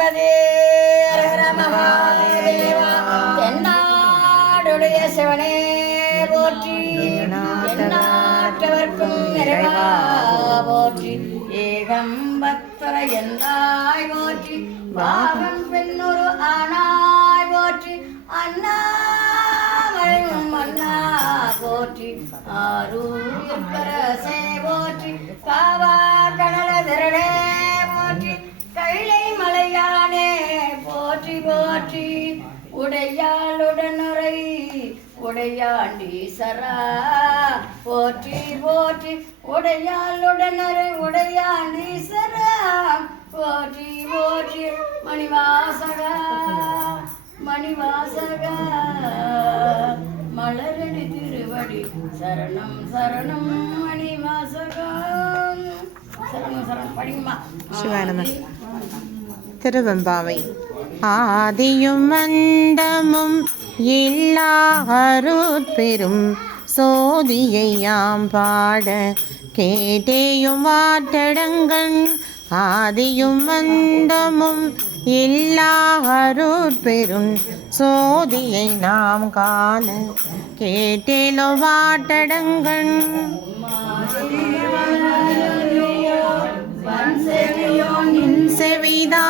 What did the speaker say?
பார்வதி தென்னாடுடைய சிவனே போற்றி எந்நாட்டவர்க்கும் நிறைவா போற்றி ஏகம்பத்துர எந்தாய் போற்றி பாகம் பெண்ணொரு ஆனாய் போற்றி அண்ணாமலையும் அண்ணா போற்றி ஆரூரசே போற்றி காவா கனல திரளே போற்றி கைலை மலையானே போற்றி போற்றி உடையாளுடனுரை உடையாண்டீசரா போற்றி போற்றி உடையாளுடனுரை உடையாண்டீசரா போற்றி போற்றி மணிவாசகா மணிவாசகா மலரடி திருவடி சரணம் சரணம் மணிவாசகா சரணம் சரணம் படிங்கம்மா. சிவானந்தம். திருவெம்பாவை. ஆதியும் அந்தமும் இல்லா அருட்பெரும் சோதியையாம் பாட கேட்டேயும் வாட்டடங்கண் ஆதியும் அந்தமும் இல்லா அருட்பெரும் சோதியை நாம் காண கேட்டேலோ வாட்டடங்கண் செவிதா